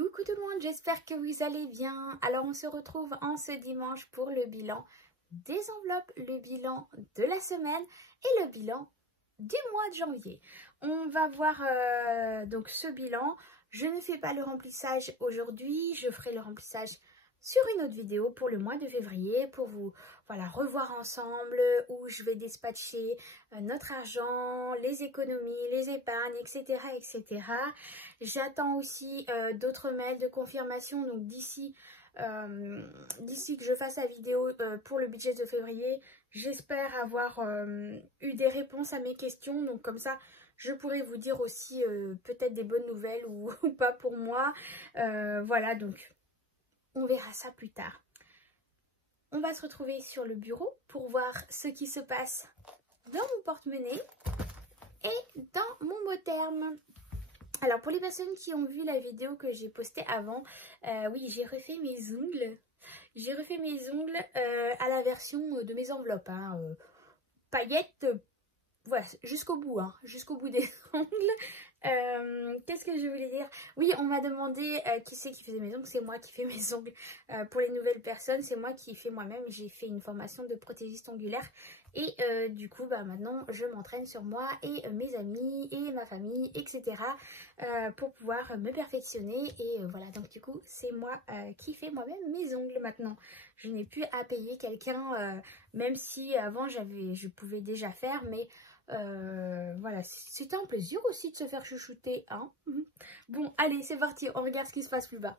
Coucou tout le monde, j'espère que vous allez bien. Alors on se retrouve en ce dimanche pour le bilan des enveloppes, le bilan de la semaine et le bilan du mois de janvier. On va voir donc ce bilan. Je ne fais pas le remplissage aujourd'hui, je ferai le remplissage sur une autre vidéo pour le mois de février pour vous revoir ensemble où je vais dispatcher notre argent, les économies, les épargnes, etc. etc. J'attends aussi d'autres mails de confirmation, donc d'ici que je fasse la vidéo pour le budget de février, j'espère avoir eu des réponses à mes questions, donc comme ça je pourrais vous dire aussi peut-être des bonnes nouvelles ou pas pour moi. Voilà, donc on verra ça plus tard. On va se retrouver sur le bureau pour voir ce qui se passe dans mon porte-monnaie et dans mon mot terme. Alors pour les personnes qui ont vu la vidéo que j'ai postée avant, oui, j'ai refait mes ongles. J'ai refait mes ongles à la version de mes enveloppes, hein, paillettes, voilà, jusqu'au bout, hein, jusqu'au bout des ongles. Qu'est-ce que je voulais dire? Oui, on m'a demandé qui c'est qui faisait mes ongles. C'est moi qui fais mes ongles. Pour les nouvelles personnes, c'est moi qui fais moi-même. J'ai fait une formation de prothésiste ongulaire. Et du coup, maintenant, je m'entraîne sur moi et mes amis et ma famille, etc. Pour pouvoir me perfectionner. Et voilà, donc du coup, c'est moi qui fais moi-même mes ongles maintenant. Je n'ai plus à payer quelqu'un, même si avant, je pouvais déjà faire, mais... voilà, c'était un plaisir aussi de se faire chouchouter, hein. Bon, allez, c'est parti, on regarde ce qui se passe plus bas.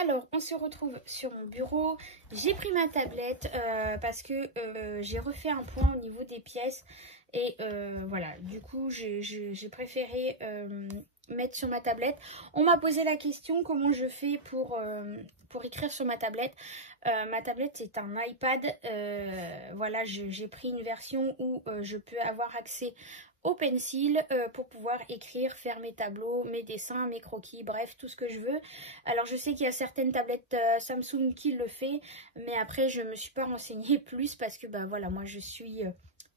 Alors, on se retrouve sur mon bureau. J'ai pris ma tablette parce que j'ai refait un point au niveau des pièces. Et voilà, du coup, j'ai préféré mettre sur ma tablette. On m'a posé la question comment je fais pour écrire sur ma tablette. Ma tablette, c'est un iPad. Voilà, j'ai pris une version où je peux avoir accès au pencil pour pouvoir écrire, faire mes tableaux, mes dessins, mes croquis, bref, tout ce que je veux. Alors, je sais qu'il y a certaines tablettes Samsung qui le fait, mais après, je ne me suis pas renseignée plus parce que, voilà, moi, je suis...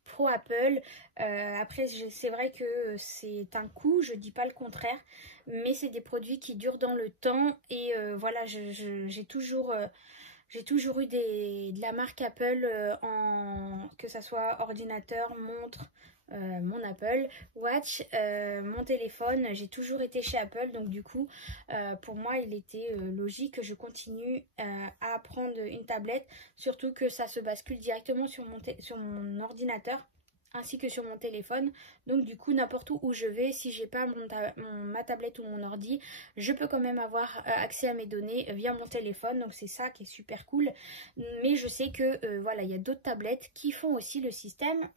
pro Apple. Après c'est vrai que c'est un coût, je dis pas le contraire, mais c'est des produits qui durent dans le temps et voilà, j'ai toujours eu de la marque Apple que ça soit ordinateur, montre, mon Apple Watch, mon téléphone, j'ai toujours été chez Apple, donc du coup pour moi il était logique que je continue à prendre une tablette, surtout que ça se bascule directement sur mon ordinateur ainsi que sur mon téléphone, donc du coup n'importe où je vais, si j'ai pas ma tablette ou mon ordi, je peux quand même avoir accès à mes données via mon téléphone, donc c'est ça qui est super cool. Mais je sais que voilà, il y a d'autres tablettes qui font aussi le système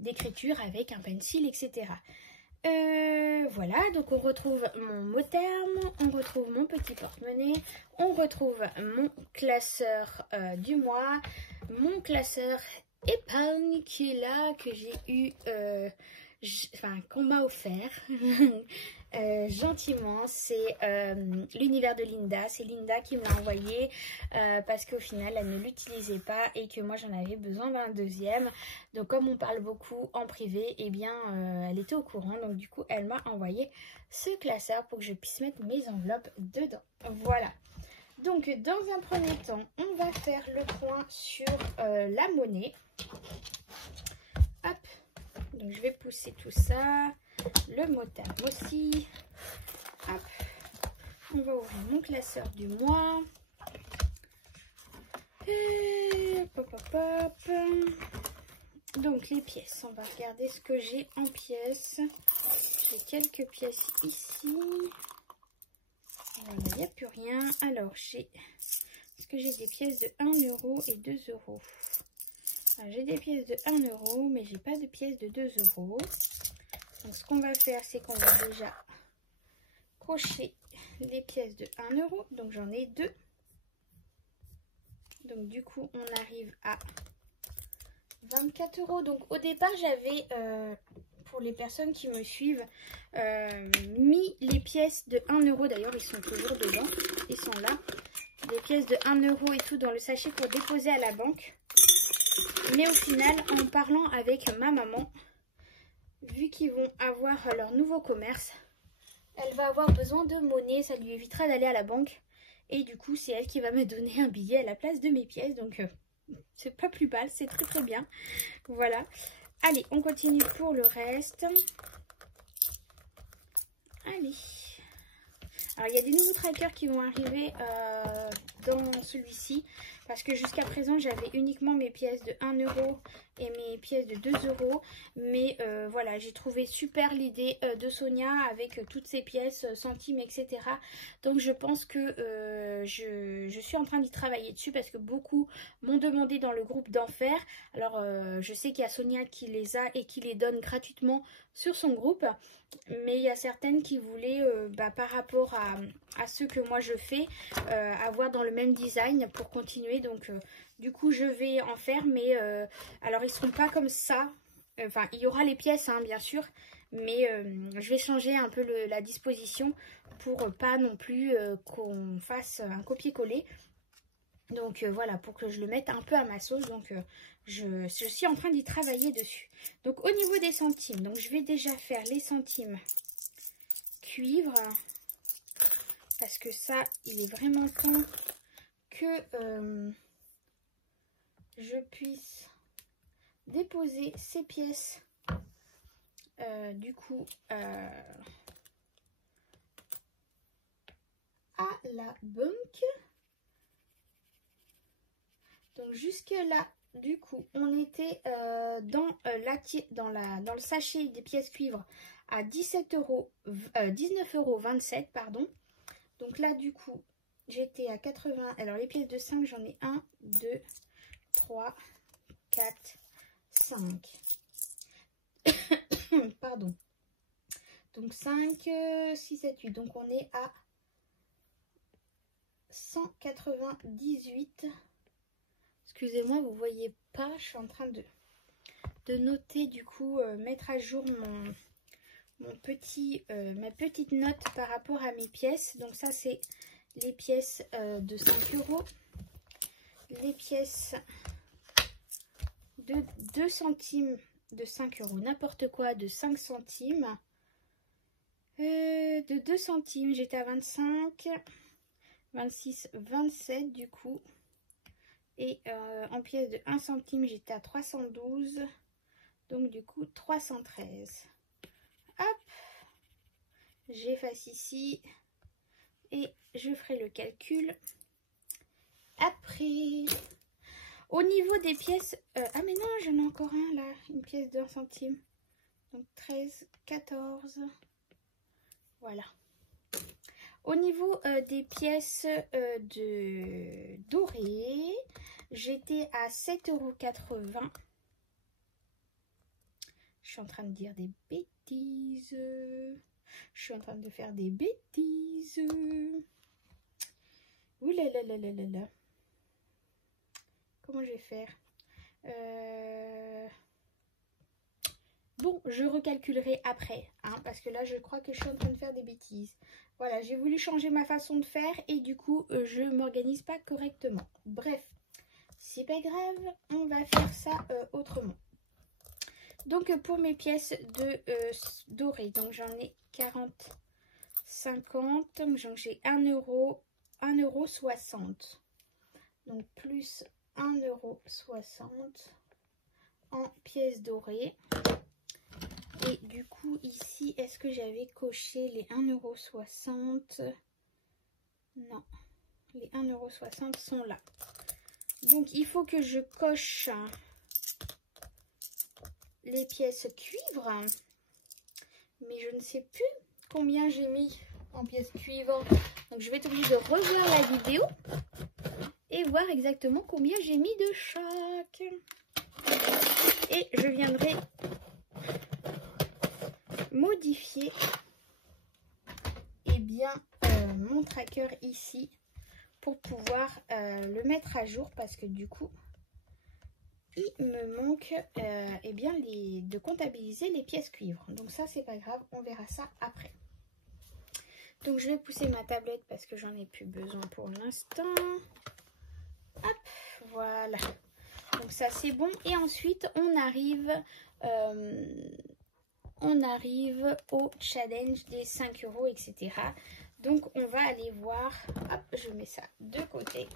d'écriture avec un pencil, etc. Voilà, donc on retrouve mon mot terme, on retrouve mon petit porte-monnaie, on retrouve mon classeur du mois, mon classeur épargne qui est là, que j'ai eu, qu'on m'a offert gentiment. C'est l'univers de Linda, c'est Linda qui me l'a envoyé parce qu'au final elle ne l'utilisait pas et que moi j'en avais besoin d'un deuxième. Donc comme on parle beaucoup en privé, et bien elle était au courant, donc du coup elle m'a envoyé ce classeur pour que je puisse mettre mes enveloppes dedans. Voilà. Donc dans un premier temps, on va faire le point sur la monnaie. Hop, donc je vais pousser tout ça, le mot terme aussi. Hop, on va ouvrir mon classeur du mois. Et hop, hop, hop. Donc les pièces, on va regarder ce que j'ai en pièces. J'ai quelques pièces ici. Voilà, il n'y a plus rien. Alors, est-ce que j'ai des pièces de 1 euro et 2 euros? J'ai des pièces de 1 euro, mais j'ai pas de pièces de 2 euros. Donc, ce qu'on va faire, c'est qu'on va déjà cocher les pièces de 1 euro. Donc, j'en ai 2. Donc, du coup, on arrive à 24 euros. Donc, au départ, j'avais... pour les personnes qui me suivent, mis les pièces de 1 euro, d'ailleurs ils sont toujours dedans, ils sont là, les pièces de 1 euro et tout dans le sachet pour déposer à la banque. Mais au final, en parlant avec ma maman, vu qu'ils vont avoir leur nouveau commerce, elle va avoir besoin de monnaie, ça lui évitera d'aller à la banque. Et du coup, c'est elle qui va me donner un billet à la place de mes pièces. Donc, c'est pas plus mal, c'est très très bien. Voilà. Allez, on continue pour le reste. Allez. Alors, il y a des nouveaux trackers qui vont arriver dans celui-ci. Parce que jusqu'à présent, j'avais uniquement mes pièces de 1 euro et mes pièces de 2 euros. Mais voilà, j'ai trouvé super l'idée de Sonia avec toutes ces pièces, centimes, etc. Donc, je pense que je suis en train d'y travailler dessus parce que beaucoup m'ont demandé dans le groupe d'en faire. Alors, je sais qu'il y a Sonia qui les a et qui les donne gratuitement sur son groupe. Mais il y a certaines qui voulaient, par rapport à ce que moi je fais, avoir dans le même design pour continuer. Donc du coup je vais en faire, mais alors ils ne seront pas comme ça. Enfin, il y aura les pièces, hein, bien sûr, mais je vais changer un peu la disposition pour pas non plus qu'on fasse un copier-coller. Donc voilà, pour que je le mette un peu à ma sauce. Donc je suis en train d'y travailler dessus. Donc au niveau des centimes, donc je vais déjà faire les centimes cuivre. Parce que ça, il est vraiment temps que je puisse déposer ces pièces du coup à la banque. Donc jusque là, du coup, on était dans le sachet des pièces cuivre à 19,27 €, pardon. Donc là, du coup, j'étais à 80. Alors les pièces de 5, j'en ai 1, 2, 3, 4, 5. Pardon. Donc 5, 6, 7, 8. Donc on est à 198. Excusez-moi, vous voyez pas, je suis en train de noter, du coup, mettre à jour ma petite note par rapport à mes pièces. Donc ça, c'est les pièces de 5 €, les pièces de 2 centimes de 5 €, n'importe quoi, de 5 centimes, de 2 centimes, j'étais à 25, 26, 27 du coup. Et en pièces de 1 centime, j'étais à 312. Donc du coup, 313. Hop. J'efface ici. Et je ferai le calcul après. Au niveau des pièces... ah mais non, j'en ai encore un là. Une pièce de 1 centime. Donc 13, 14. Voilà. Au niveau des pièces de dorées, j'étais à 7,80 €. Je suis en train de dire des bêtises. Je suis en train de faire des bêtises. Ouh là là là là là là. Comment je vais faire? Bon, je recalculerai après, hein, parce que là, je crois que je suis en train de faire des bêtises. Voilà, j'ai voulu changer ma façon de faire et du coup, je ne m'organise pas correctement. Bref, c'est pas grave, on va faire ça autrement. Donc, pour mes pièces de dorées, donc j'en ai 40, 50, donc j'ai 1 €, 1,60 €. Donc, plus 1,60 € en pièces dorées. Et du coup, ici, est-ce que j'avais coché les 1,60 €? Non, les 1,60 € sont là. Donc, il faut que je coche les pièces cuivre. Mais je ne sais plus combien j'ai mis en pièces cuivre. Donc, je vais être obligée de revoir la vidéo et voir exactement combien j'ai mis de chaque. Et je viendrai modifier mon tracker ici pour pouvoir le mettre à jour, parce que du coup il me manque de comptabiliser les pièces cuivre. Donc ça, c'est pas grave, on verra ça après. Donc je vais pousser ma tablette parce que j'en ai plus besoin pour l'instant. Hop, voilà. Donc ça, c'est bon. Et ensuite, on arrive on arrive au challenge des 5 euros, etc. Donc on va aller voir, hop, je mets ça de côté.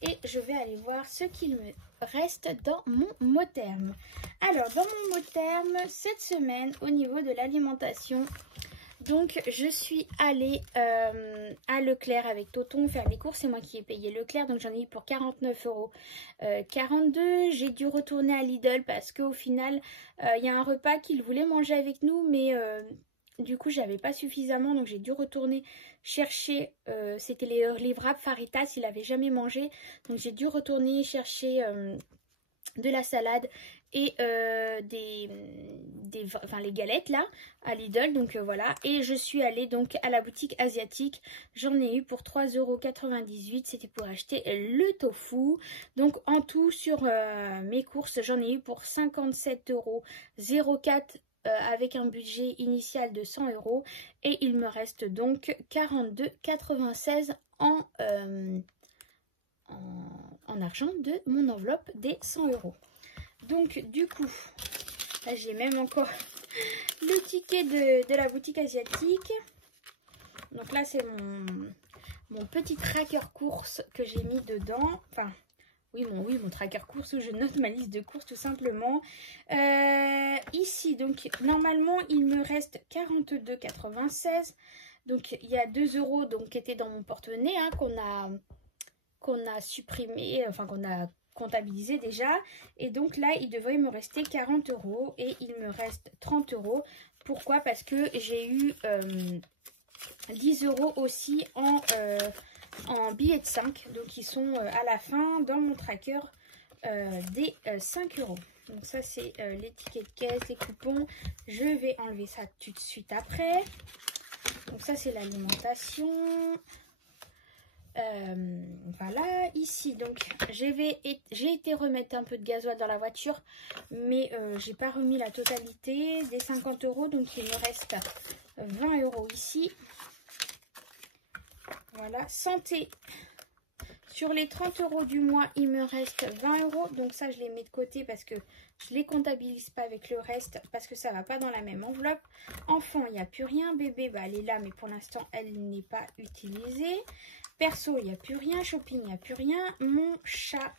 Et je vais aller voir ce qu'il me reste dans mon mot terme. Alors, dans mon mot terme, cette semaine, au niveau de l'alimentation, donc je suis allée à Leclerc avec Toton faire les courses. C'est moi qui ai payé Leclerc, donc j'en ai eu pour 49,42 €. J'ai dû retourner à Lidl parce qu'au final, il y a un repas qu'il voulait manger avec nous, mais... du coup, j'avais pas suffisamment, donc j'ai dû retourner chercher. C'était les livrables Faritas, il avait jamais mangé. Donc j'ai dû retourner chercher de la salade et les galettes là à Lidl. Donc voilà. Et je suis allée donc à la boutique asiatique. J'en ai eu pour 3,98 €. C'était pour acheter le tofu. Donc en tout sur mes courses, j'en ai eu pour 57,04 €. Avec un budget initial de 100 € et il me reste donc 42,96 € en argent de mon enveloppe des 100 €. Donc du coup, là j'ai même encore le ticket de la boutique asiatique. Donc là c'est mon petit tracker course que j'ai mis dedans. Enfin... Oui, mon tracker course où je note ma liste de courses tout simplement. Ici, donc, normalement, il me reste 42,96 €. Donc, il y a 2 € donc, qui étaient dans mon porte-monnaie, hein, qu'on a supprimé, enfin, qu'on a comptabilisé déjà. Et donc, là, il devrait me rester 40 € et il me reste 30 €. Pourquoi? Parce que j'ai eu 10 € aussi en billets de 5, donc ils sont à la fin dans mon tracker des 5 €. Donc ça c'est les tickets de caisse, les coupons. Je vais enlever ça tout de suite après. Donc ça c'est l'alimentation. Voilà, ici donc j'ai été remettre un peu de gasoil dans la voiture, mais j'ai pas remis la totalité des 50 €, donc il me reste 20 € ici. Voilà, santé. Sur les 30 € du mois, il me reste 20 €. Donc ça, je les mets de côté parce que je ne les comptabilise pas avec le reste parce que ça ne va pas dans la même enveloppe. Enfant, il n'y a plus rien. Bébé, bah, elle est là, mais pour l'instant, elle n'est pas utilisée. Perso, il n'y a plus rien. Shopping, il n'y a plus rien. Mon chat,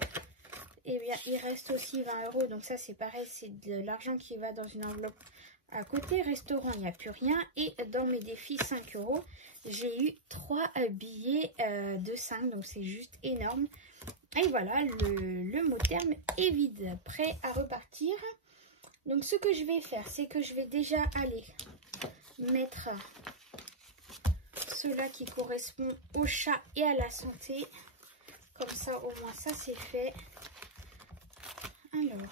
eh bien, il reste aussi 20 €. Donc ça, c'est pareil, c'est de l'argent qui va dans une enveloppe à côté. Restaurant, il n'y a plus rien. Et dans mes défis 5 €, j'ai eu 3 billets de 5. Donc c'est juste énorme. Et voilà, le mot terme est vide. Prêt à repartir. Donc ce que je vais faire, c'est que je vais déjà aller mettre cela qui correspond au chat et à la santé. Comme ça, au moins, ça c'est fait. Alors,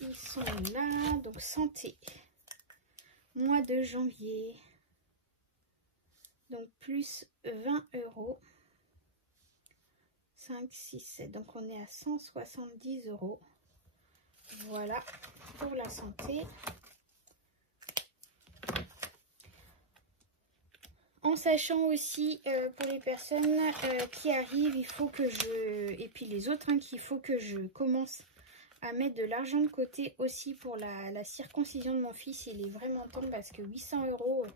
ils sont là. Donc, santé. Mois de janvier. Donc, plus 20 €. 5, 6, 7. Donc, on est à 170 €. Voilà, pour la santé. En sachant aussi, pour les personnes qui arrivent, il faut que je... Et puis les autres, hein, qu'il faut que je commence à mettre de l'argent de côté aussi pour la circoncision de mon fils. Il est vraiment temps parce que 800 €,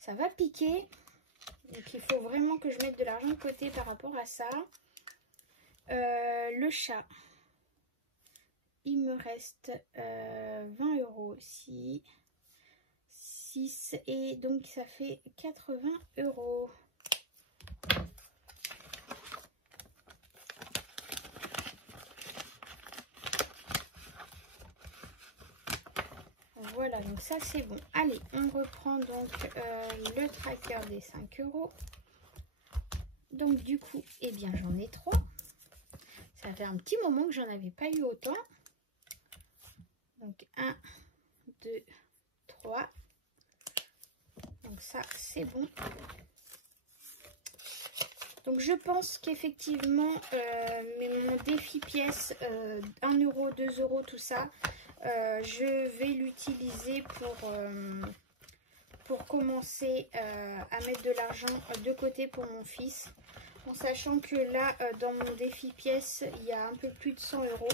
ça va piquer. Donc il faut vraiment que je mette de l'argent de côté par rapport à ça. Le chat, il me reste 20 € aussi. 6 et donc ça fait 80 €. Voilà, donc ça c'est bon. Allez, on reprend donc le tracker des 5 €. Donc du coup, eh bien j'en ai 3. Ça fait un petit moment que j'en avais pas eu autant. Donc 1, 2, 3. Donc ça c'est bon. Donc je pense qu'effectivement mon défi pièce 1 €, 2 € tout ça, je vais l'utiliser pour commencer à mettre de l'argent de côté pour mon fils, en sachant que là dans mon défi pièce il y a un peu plus de 100 €.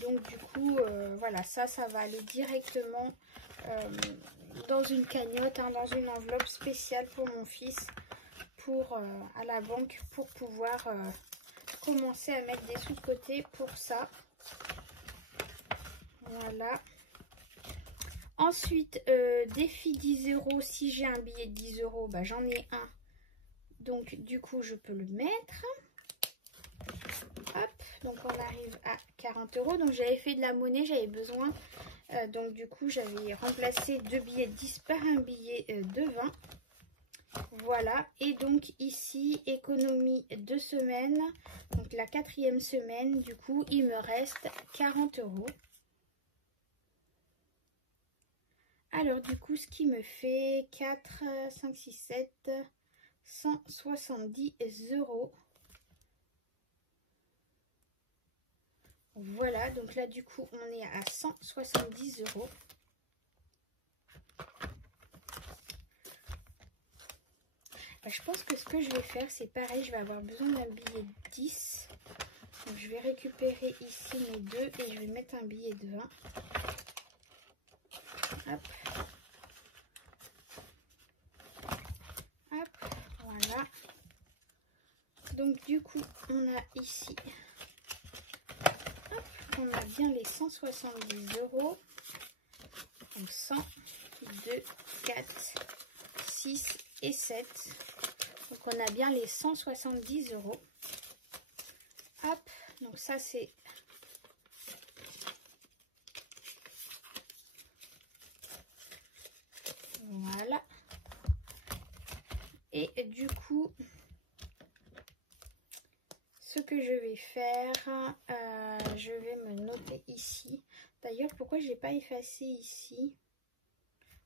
Donc du coup, voilà, ça va aller directement dans une cagnotte, hein, dans une enveloppe spéciale pour mon fils, à la banque, pour pouvoir commencer à mettre des sous de côté pour ça. Voilà. Ensuite, défi 10 €. Si j'ai un billet de 10 €, bah, j'en ai un. Donc du coup, je peux le mettre. Hop, donc on arrive à 40 €. Donc j'avais fait de la monnaie, j'avais besoin. Donc du coup, j'avais remplacé 2 billets de 10 par un billet de 20. Voilà. Et donc ici, économie de semaine. Donc la 4e semaine, du coup, il me reste 40 €. Alors du coup, ce qui me fait 4, 5, 6, 7, 170 €. Voilà, donc là du coup on est à 170 €. Je pense que ce que je vais faire, c'est pareil, je vais avoir besoin d'un billet de 10. Donc je vais récupérer ici mes deux et je vais mettre un billet de 20. Hop. Hop, voilà. Donc du coup, on a ici, hop, on a bien les 170 €. Donc 100, 2, 4, 6 et 7. Donc on a bien les 170 €. Hop, donc ça c'est... Voilà. Et du coup, ce que je vais faire, je vais me noter ici. D'ailleurs, pourquoi je n'ai pas effacé ici?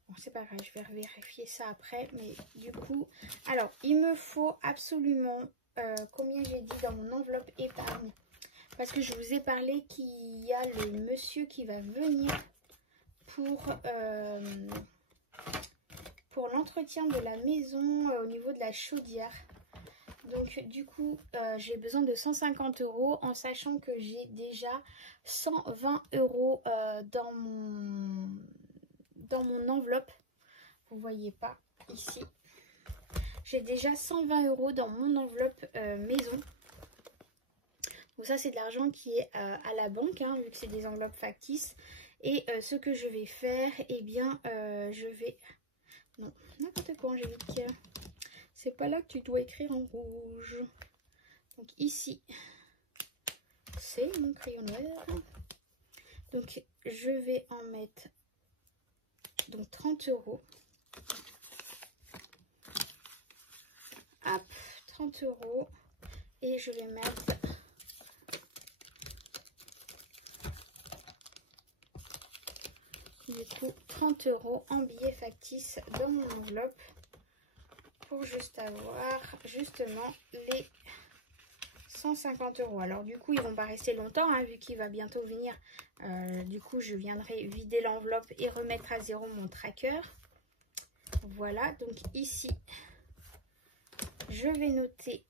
Bon, c'est pas grave, je vais vérifier ça après. Mais du coup, alors, il me faut absolument, combien j'ai dit dans mon enveloppe épargne. Parce que je vous ai parlé qu'il y a le monsieur qui va venir pour l'entretien de la maison au niveau de la chaudière. Donc du coup, j'ai besoin de 150 € en sachant que j'ai déjà 120 € dans mon enveloppe. Vous voyez pas ici. J'ai déjà 120 € dans mon enveloppe maison. Donc ça, c'est de l'argent qui est à la banque, hein, vu que c'est des enveloppes factices. Et ce que je vais faire, eh bien, je vais... Non, n'importe quoi, Angélique. C'est pas là que tu dois écrire en rouge. Donc ici, c'est mon crayon noir. Donc je vais en mettre donc 30 €. Hop, 30 €. Et je vais mettre du coup 30 € en billets factices dans mon enveloppe. Pour juste avoir justement les 150 €. Alors du coup, ils vont pas rester longtemps, hein, vu qu'il va bientôt venir. Du coup, je viendrai vider l'enveloppe et remettre à zéro mon tracker. Voilà, donc ici, je vais noter,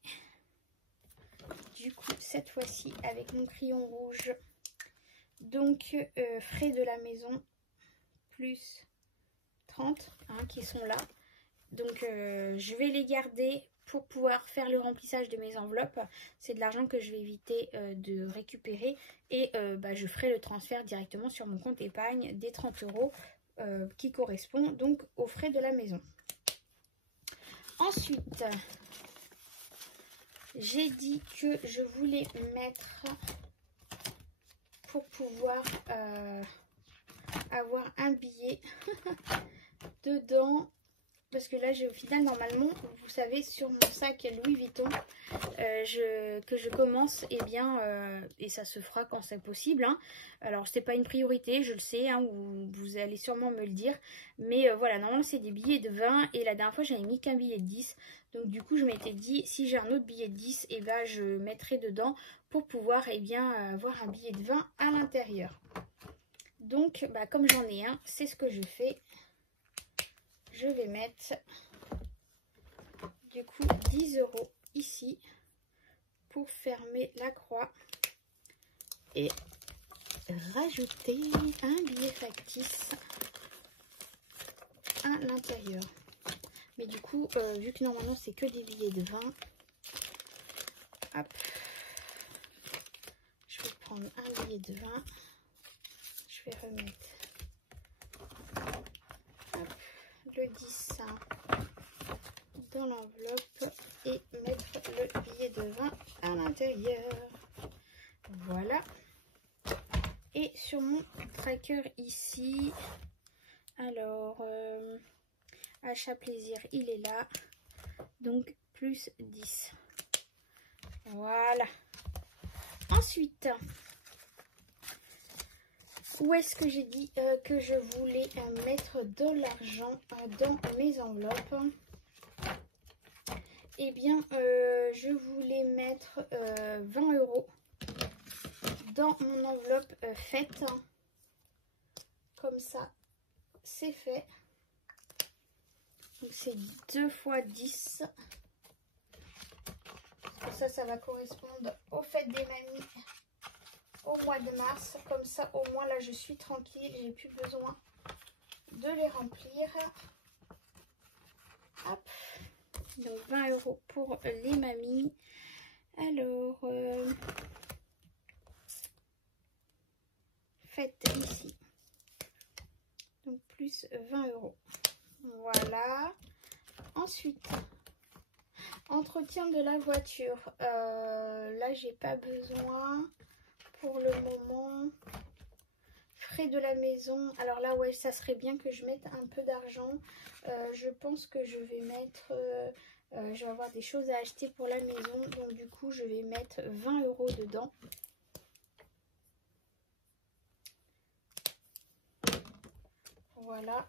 du coup, cette fois-ci, avec mon crayon rouge, donc frais de la maison, plus 30, hein, qui sont là. Donc je vais les garder pour pouvoir faire le remplissage de mes enveloppes. C'est de l'argent que je vais éviter de récupérer. Et je ferai le transfert directement sur mon compte épargne des 30 € qui correspond donc aux frais de la maison. Ensuite, j'ai dit que je voulais mettre, pour pouvoir avoir un billet dedans. Parce que là, j'ai au final, normalement, vous savez, sur mon sac Louis Vuitton, que je commence, eh bien, et ça se fera quand c'est possible. Hein. Alors, c'était pas une priorité, je le sais, hein, vous allez sûrement me le dire. Mais voilà, normalement, c'est des billets de 20. Et la dernière fois, j'avais mis qu'un billet de 10. Donc, du coup, je m'étais dit, si j'ai un autre billet de 10, eh ben, je mettrai dedans pour pouvoir, eh bien, avoir un billet de 20 à l'intérieur. Donc, comme j'en ai un, c'est ce que je fais. Je vais mettre du coup 10 € ici pour fermer la croix et rajouter un billet factice à l'intérieur. Mais du coup, vu que normalement c'est que des billets de 20, hop, je vais prendre un billet de 20, je vais remettre hop, le 10 dans l'enveloppe et mettre le billet de 20 à l'intérieur. Voilà. Et sur mon tracker ici, alors achat plaisir, il est là, donc plus 10. Voilà. Ensuite, où est-ce que j'ai dit que je voulais mettre de l'argent dans mes enveloppes? Eh bien, je voulais mettre 20 € dans mon enveloppe faite. Comme ça, c'est fait. Donc, c'est 2 fois 10. Ça va correspondre aux fêtes des mamies au mois de mars. Comme ça, au moins, là, je suis tranquille. J'ai plus besoin de les remplir. Hop. Donc 20 € pour les mamies. Alors, faites ici. Donc plus 20 €. Voilà. Ensuite, entretien de la voiture. Là, j'ai pas besoin pour le moment. Frais de la maison. Alors là, ouais, ça serait bien que je mette un peu d'argent. Je pense que je vais mettre... je vais avoir des choses à acheter pour la maison. Donc du coup, je vais mettre 20 € dedans. Voilà.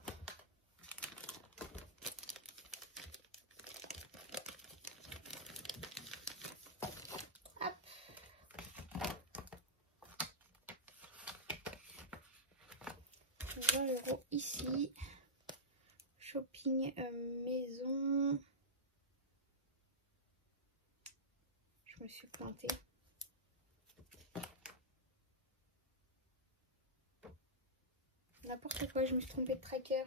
Hop. €20 ici. Shopping maison. Je me suis plantée. N'importe quoi, je me suis trompée de tracker.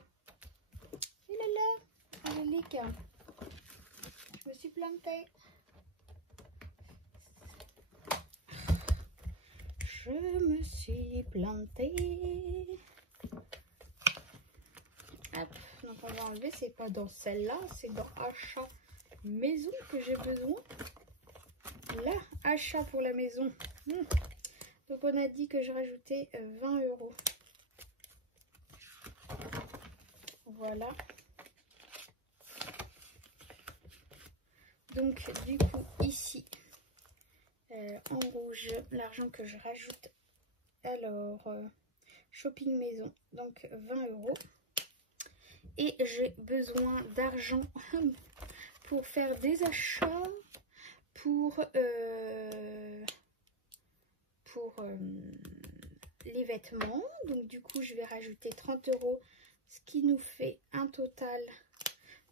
Et là là, allez les gars. Je me suis plantée. Je me suis plantée. Hop, donc on va enlever, c'est pas dans celle-là, c'est dans achat maison que j'ai besoin. Là, achat pour la maison. Donc on a dit que je rajoutais 20 €. Voilà. Donc du coup ici, en rouge, l'argent que je rajoute. Alors, shopping maison, donc 20 €. Et j'ai besoin d'argent pour faire des achats, pour les vêtements. Donc du coup, je vais rajouter 30 €, ce qui nous fait un total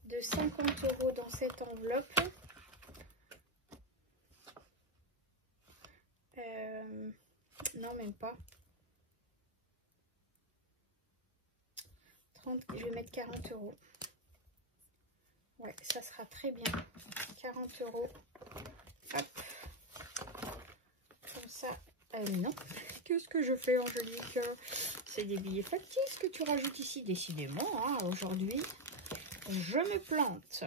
de 50 € dans cette enveloppe. Non, même pas. 30, je vais mettre 40 €. Ouais, ça sera très bien. 40 €. Hop. Comme ça. Non. Qu'est-ce que je fais, Angélique? C'est des billets factices que tu rajoutes ici. Décidément, hein, aujourd'hui, je me plante.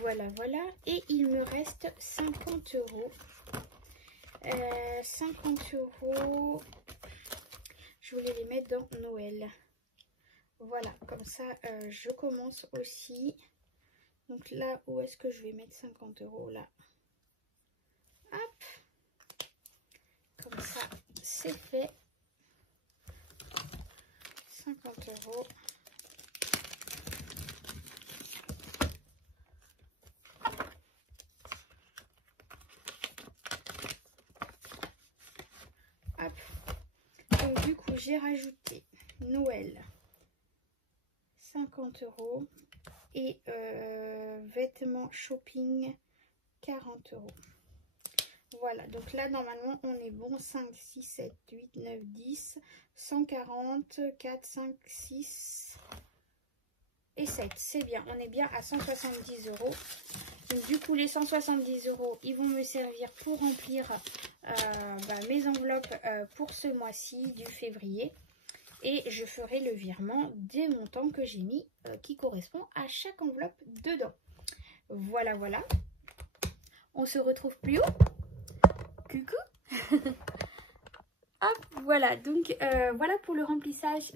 Voilà, voilà. Et il me reste 50 €. 50 €. Je voulais les mettre dans Noël. Voilà, comme ça, je commence aussi. Donc là, où est-ce que je vais mettre 50 € là? Hop. Comme ça, c'est fait. 50 €. Hop. Donc du coup, j'ai rajouté Noël 50 €. Et vêtements shopping, 40 €. Voilà, donc là normalement on est bon. 5, 6, 7, 8, 9, 10, 140, 4, 5, 6 et 7. C'est bien, on est bien à 170 €. Donc du coup les 170 € ils vont me servir pour remplir mes enveloppes pour ce mois-ci du février. Et je ferai le virement des montants que j'ai mis qui correspond à chaque enveloppe dedans. Voilà, voilà. On se retrouve plus haut. Coucou. Hop, voilà. Donc, voilà pour le remplissage.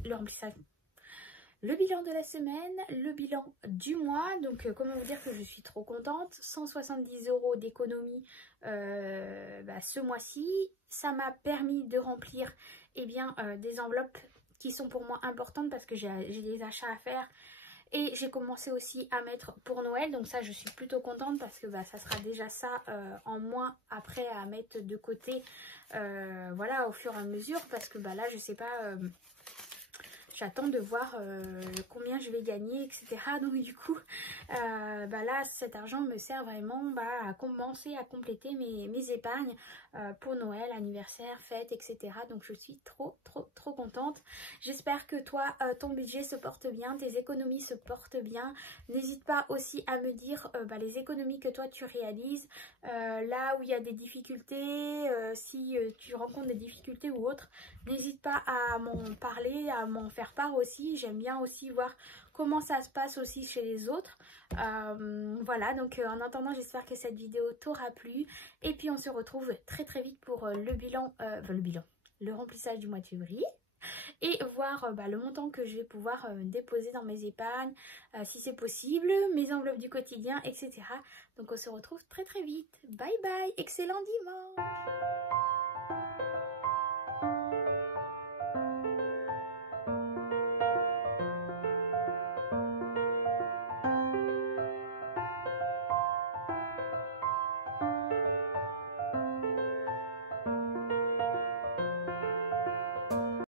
Le bilan de la semaine, le bilan du mois. Donc, comment vous dire que je suis trop contente. 170 € d'économie ce mois-ci. Ça m'a permis de remplir des enveloppes qui sont pour moi importantes parce que j'ai des achats à faire. Et j'ai commencé aussi à mettre pour Noël. Donc ça, je suis plutôt contente parce que ça sera déjà ça en moins après à mettre de côté. Voilà, au fur et à mesure. Parce que là, je sais pas... J'attends de voir combien je vais gagner, etc. Donc du coup, là, cet argent me sert vraiment à compenser, à compléter mes épargnes pour Noël, anniversaire, fête, etc. Donc je suis trop contente. J'espère que toi, ton budget se porte bien, tes économies se portent bien. N'hésite pas aussi à me dire les économies que toi tu réalises, là où il y a des difficultés, si tu rencontres des difficultés ou autres. N'hésite pas à m'en parler, à m'en faire part aussi. J'aime bien aussi voir comment ça se passe aussi chez les autres. Voilà, donc en attendant, j'espère que cette vidéo t'aura plu. Et puis on se retrouve très vite pour le remplissage du mois de février. Et voir le montant que je vais pouvoir déposer dans mes épargnes, si c'est possible, mes enveloppes du quotidien, etc. Donc on se retrouve très vite. Bye bye, excellent dimanche.